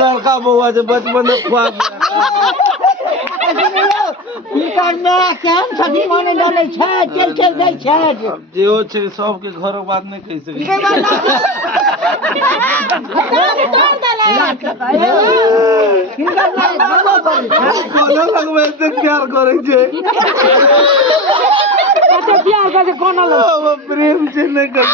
लड़का बउआ जे बचपन में खुआ जेहो छै सबके घरक बात नहीं कह सकै कोनो लगमे से प्यार करे छै प्यार करे कोनो प्रेम से नहीं कर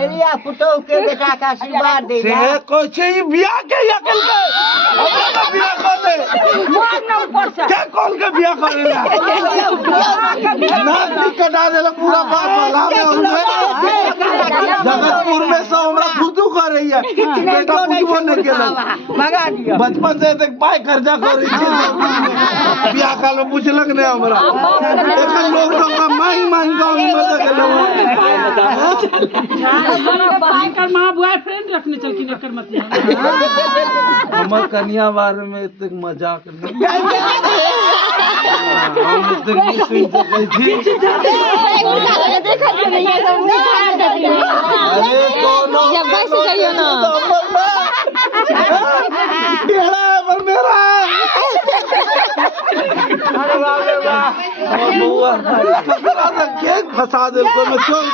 एरिया फुटो के बेटा का आशीर्वाद दे से कोई बियाह के या कल के हमरा बियाह कर दे मार न ऊपर से के कौन के बियाह करेला ना कटा देला पूरा बाप वाला में हुए जगतपुर में सब हमरा फुदू करे है बेटा फुदू ने केला मगा दियो बचपन से तक पाई खर्चा करे छै बियाह काल में पूछलक ने हमरा एखन लोग का मांग मांग गांव में मजा गेलो भाई का मां बॉयफ्रेंड रखने चलकिन एकर मतलब हमर कन्या बारे में इतने मजाक नहीं हम इतने नहीं सुन सकै छी अरे कोनो जब बस जाइयो ना केड़ा पर मेरा अरे बाप रे बाप बउआ के फंसा देल को मैं चल